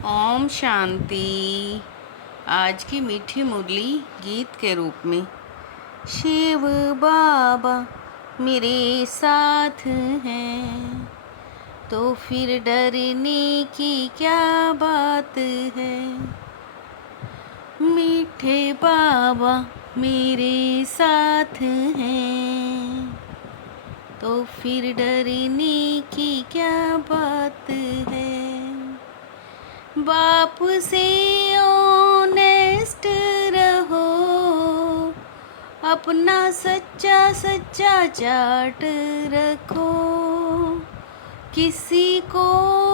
ओम शांति। आज की मीठी मुरली गीत के रूप में। शिव बाबा मेरे साथ हैं तो फिर डरने की क्या बात है। मीठे बाबा मेरे साथ हैं तो फिर डरने की क्या बात है। बाप से ऑनेस्ट रहो, अपना सच्चा सच्चा चार्ट रखो, किसी को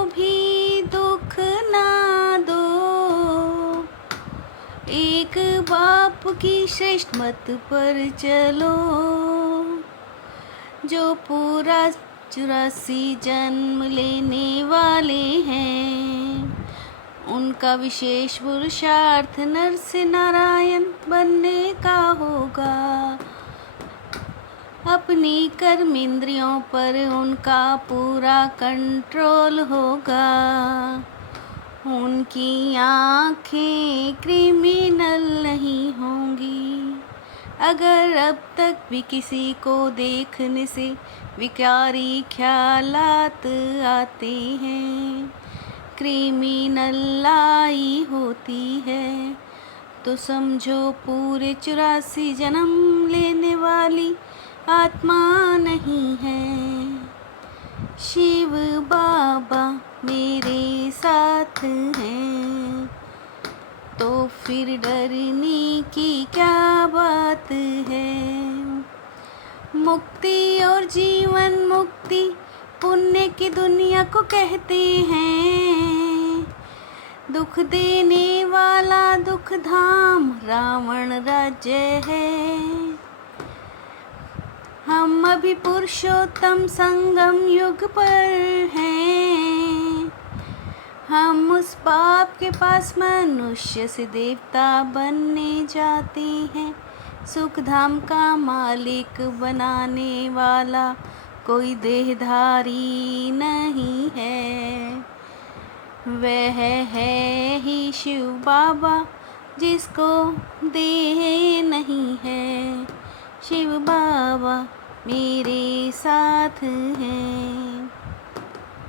भी दुख ना दो, एक बाप की श्रेष्ठ मत पर चलो। जो पूरा 84 जन्म लेने वाले हैं, उनका विशेष पुरुषार्थ नर से नारायण बनने का होगा। अपनी कर्म इंद्रियों पर उनका पूरा कंट्रोल होगा। उनकी आँखें क्रिमिनल नहीं होंगी। अगर अब तक भी किसी को देखने से विकारी ख्यालात आते हैं, क्रिमिनल आई होती है, तो समझो पूरे 84 जन्म लेने वाली आत्मा नहीं है। शिव बाबा मेरे साथ हैं तो फिर डरने की क्या बात है। मुक्ति और जीवन मुक्ति पुण्य की दुनिया को कहते हैं। दुख देने वाला दुख धाम रावण राज्य है। हम अभी पुरुषोत्तम संगम युग पर हैं। हम उस बाप के पास मनुष्य से देवता बनने जाते हैं। सुख धाम का मालिक बनाने वाला कोई देहधारी नहीं है। वह है ही शिव बाबा जिसको देह नहीं है। शिव बाबा मेरे साथ हैं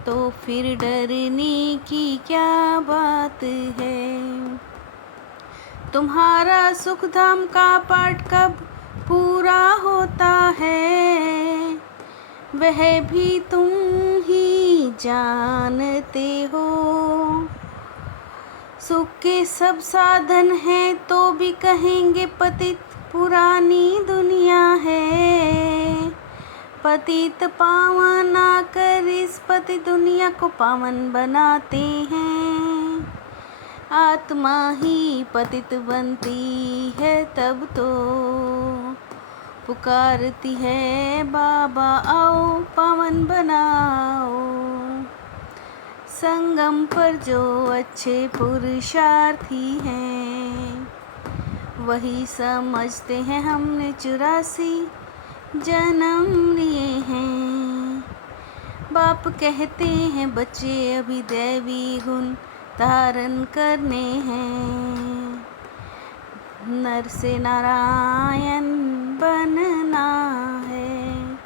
तो फिर डरने की क्या बात है। तुम्हारा सुख धाम का पाठ कब पूरा होता है, वह भी तुम ही जानते हो। सुख के सब साधन हैं तो भी कहेंगे पतित पुरानी दुनिया है। पतित पावन आकर इस पति दुनिया को पावन बनाते हैं। आत्मा ही पतित बनती है तब तो पुकारती है बाबा आओ पावन बनाओ। संगम पर जो अच्छे पुरुषार्थी हैं, वही समझते हैं हमने 84 जन्म लिए हैं। बाप कहते हैं बच्चे अभी दैवी गुण धारण करने हैं। नर से नारायण बनना है।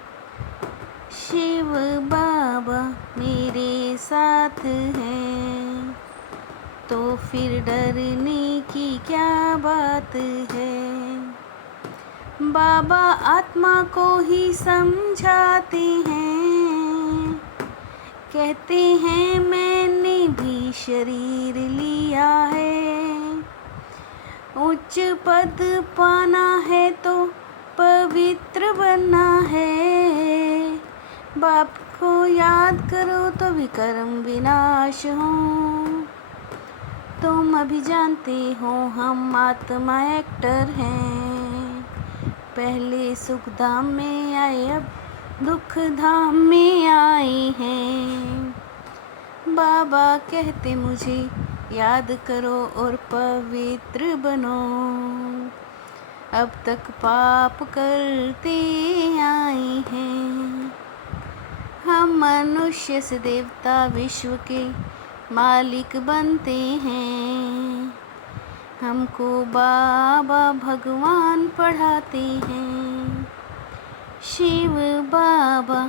शिव बाबा मेरे साथ हैं तो फिर डरने की क्या बात है। बाबा आत्मा को ही समझाते हैं। कहते हैं मैंने भी शरीर लिया है। उच्च पद पाना है तो पवित्र बनना है। बाप को याद करो तो भी कर्म विनाश हो। तुम अभी जानते हो हम आत्मा एक्टर हैं। पहले सुख धाम में आए अब दुख धाम में आए हैं। बाबा कहते मुझे याद करो और पवित्र बनो। अब तक पाप करते आए हैं। हम मनुष्य से देवता विश्व के मालिक बनते हैं। हमको बाबा भगवान पढ़ाते हैं। शिव बाबा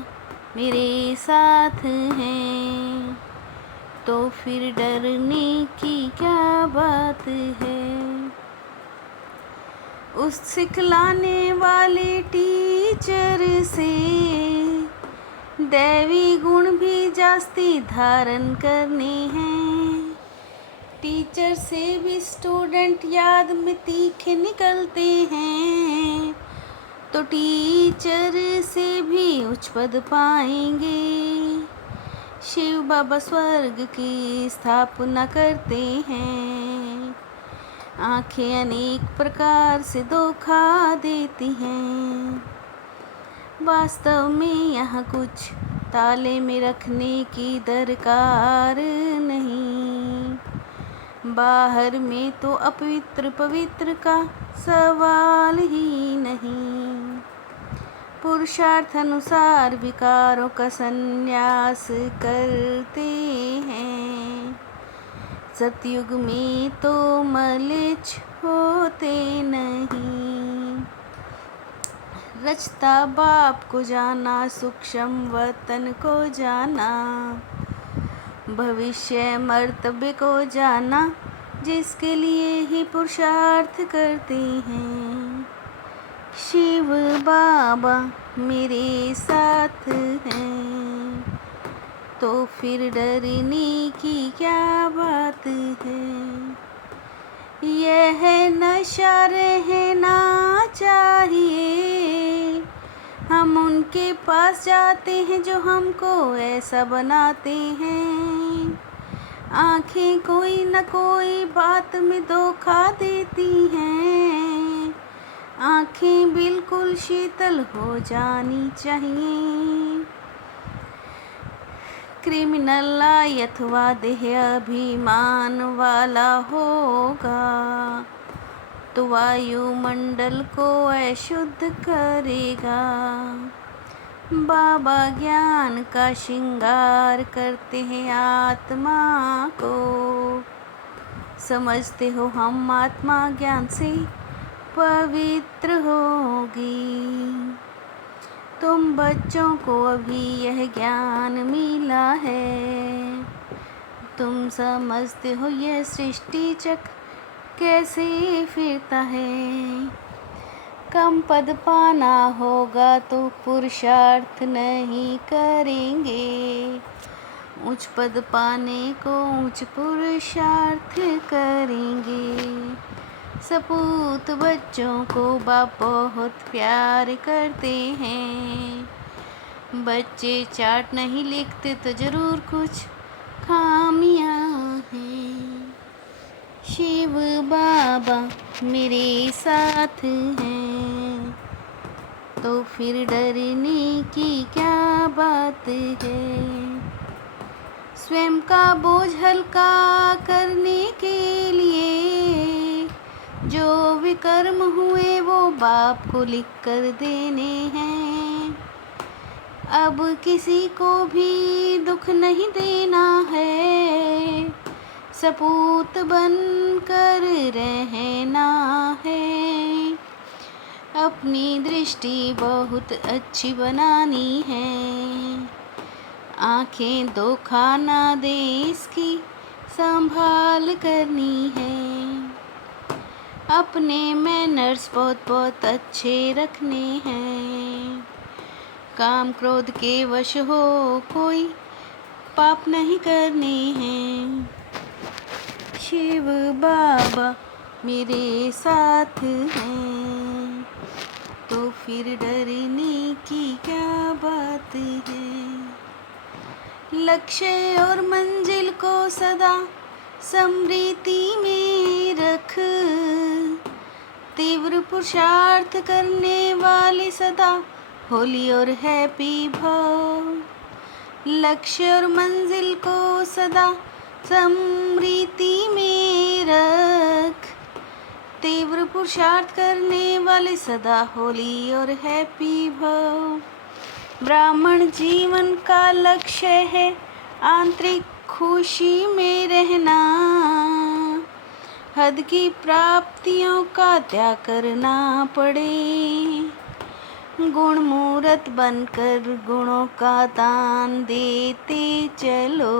मेरे साथ हैं, तो फिर डरने की क्या बात है। उस सिखलाने वाले टीचर से दैवी गुण भी जास्ती धारण करने हैं। टीचर से भी स्टूडेंट याद में तीखे निकलते हैं, तो टीचर से भी उच्च पद पाएंगे। शिव बाबा स्वर्ग की स्थापना करते हैं। आंखें अनेक प्रकार से धोखा देती हैं। वास्तव में यहाँ कुछ ताले में रखने की दरकार नहीं। बाहर में तो अपवित्र पवित्र का सवाल ही नहीं। पुरुषार्थ अनुसार विकारों का संन्यास करते हैं। सतयुग में तो मलेच्छ होते नहीं। रचता बाप को जाना, सूक्ष्म वतन को जाना, भविष्य मर्तबे को जाना, जिसके लिए ही पुरुषार्थ करते हैं। शिव बाबा मेरे साथ हैं, तो फिर डरने की क्या बात है। यह नशा रहना चाहिए। हम उनके पास जाते हैं जो हमको ऐसा बनाते हैं। आँखें कोई न कोई बात में धोखा देती हैं। आँखें बिल्कुल शीतल हो जानी चाहिए। क्रिमिनल अथवा देह अभिमान वाला होगा, तो वायुमंडल को अशुद्ध करेगा। बाबा ज्ञान का श्रृंगार करते हैं आत्मा को। समझते हो हम आत्मा ज्ञान से पवित्र होगी। तुम बच्चों को अभी यह ज्ञान मिला है। तुम समझते हो यह सृष्टि चक्र कैसे फिरता है। कम पद पाना होगा तो पुरुषार्थ नहीं करेंगे। उच्च पद पाने को उच्च पुरुषार्थ करेंगे। सपूत बच्चों को बाप बहुत प्यार करते हैं। बच्चे चार्ट नहीं लिखते तो ज़रूर कुछ खामियां हैं। शिव बाबा मेरे साथ हैं, तो फिर डरने की क्या बात है। स्वयं का बोझ हल्का करने के लिए जो विकर्म हुए वो बाप को लिख कर देने हैं। अब किसी को भी दुख नहीं देना है। सपूत बन कर रहना है। अपनी दृष्टि बहुत अच्छी बनानी है। आँखें धोखा ना दे इसकी संभाल करनी है। अपने मैनर्स बहुत अच्छे रखने हैं। काम क्रोध के वश हो कोई पाप नहीं करने हैं। शिव बाबा मेरे साथ हैं, तो फिर डरने की क्या बात है। लक्ष्य और मंजिल को सदा स्मृति में रख। तीव्र पुरुषार्थ करने वाले सदा होली और हैप्पी भव। लक्ष्य और मंजिल को सदा स्मृति में रख। तीव्र पुरुषार्थ करने वाले सदा होली और हैप्पी भव। ब्राह्मण जीवन का लक्ष्य है आंतरिक खुशी में रहना, हद की प्राप्तियों का त्याग करना पड़े। गुण मूरत बनकर गुणों का दान देते चलो,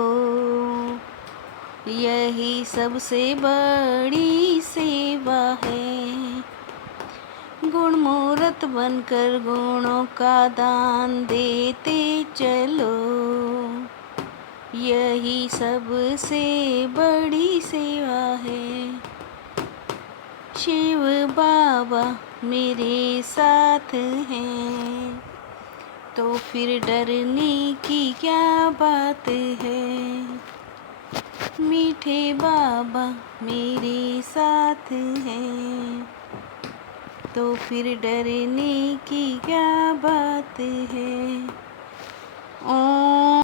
यही सबसे बड़ी सेवा है। गुण मूरत बनकर गुणों का दान देते चलो, यही सबसे बड़ी सेवा है। शिव बाबा मेरे साथ हैं, तो फिर डरने की क्या बात है। मीठे बाबा मेरे साथ हैं, तो फिर डरने की क्या बात है। ओम